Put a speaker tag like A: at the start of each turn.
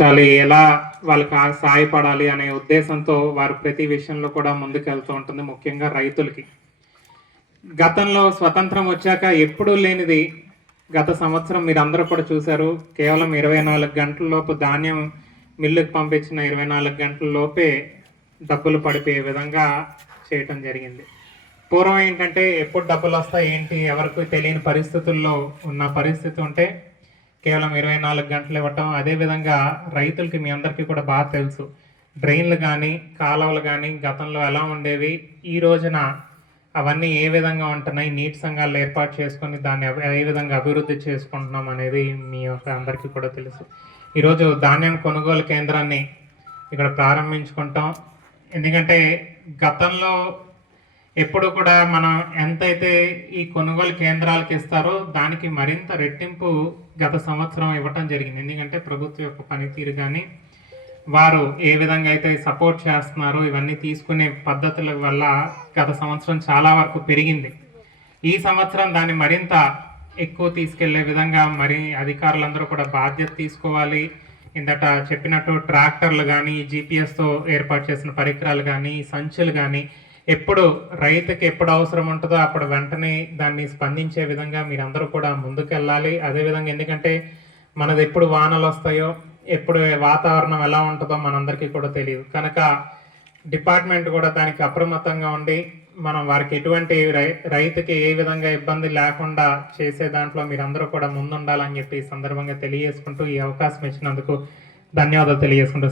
A: ఉంచాలి ఎలా వాళ్ళకి సాయపడాలి సహాయపడాలి అనే ఉద్దేశంతో వారు ప్రతి విషయంలో కూడా ముందుకెళ్తూ ఉంటుంది ముఖ్యంగా రైతులకి. గతంలో స్వతంత్రం వచ్చాక ఎప్పుడూ లేనిది గత సంవత్సరం మీరు అందరూ కూడా చూశారు కేవలం ఇరవై నాలుగు గంటలలోపు ధాన్యం మిల్లుకి పంపించిన ఇరవై నాలుగు గంటల లోపే డబ్బులు పడిపోయే విధంగా చేయటం జరిగింది. పూర్వం ఏంటంటే ఎప్పుడు డబ్బులు వస్తాయి ఏంటి ఎవరికి తెలియని పరిస్థితుల్లో ఉన్న పరిస్థితి ఉంటే కేవలం ఇరవై నాలుగు గంటలు ఇవ్వటం. అదేవిధంగా రైతులకి మీ అందరికీ కూడా బాగా తెలుసు. డ్రైన్లు కానీ కాలువలు కానీ గతంలో ఎలా ఉండేవి? ఈ రోజున అవన్నీ ఏ విధంగా ఉంటున్నాయి? నీటి సంఘాలు ఏర్పాటు చేసుకొని దాన్ని ఏ విధంగా అభివృద్ధి చేసుకుంటున్నాం అనేది మీ యొక్క అందరికీ కూడా తెలుసు. ఈరోజు ధాన్యం కొనుగోలు కేంద్రాన్ని ఇక్కడ ప్రారంభించుకుంటాం. ఎందుకంటే గతంలో ఎప్పుడు కూడా మనం ఎంతైతే ఈ కొనుగోలు కేంద్రాలకు ఇస్తారో దానికి మరింత రెట్టింపు గత సంవత్సరం ఇవ్వటం జరిగింది. ఎందుకంటే ప్రభుత్వం యొక్క పనితీరు కానీ వారు ఏ విధంగా అయితే సపోర్ట్ చేస్తున్నారో ఇవన్నీ తీసుకునే పద్ధతుల వల్ల గత సంవత్సరం చాలా వరకు పెరిగింది. ఈ సంవత్సరం దాన్ని మరింత ఎక్కువ తీసుకెళ్ళే విధంగా మరి అధికారులందరూ కూడా బాధ్యత తీసుకోవాలి. ఇందట చెప్పినట్టు ట్రాక్టర్లు కానీ జీపీఎస్తో ఏర్పాటు చేసిన పరికరాలు కానీ సంచులు కానీ ఎప్పుడు రైతుకి ఎప్పుడు అవసరం ఉంటుందో అప్పుడు వెంటనే దాన్ని స్పందించే విధంగా మీరందరూ కూడా ముందుకెళ్ళాలి. అదేవిధంగా ఎందుకంటే మనది ఎప్పుడు వానలు వస్తాయో ఎప్పుడు వాతావరణం ఎలా ఉంటుందో మనందరికీ కూడా తెలియదు. కనుక డిపార్ట్మెంట్ కూడా దానికి అప్రమత్తంగా ఉండి మనం వారికి ఎటువంటి రై రైతుకి ఏ విధంగా ఇబ్బంది లేకుండా చేసే దాంట్లో మీరందరూ కూడా ముందుండాలని చెప్పి సందర్భంగా తెలియజేసుకుంటూ ఈ అవకాశం ఇచ్చినందుకు ధన్యవాదాలు తెలియజేసుకుంటూ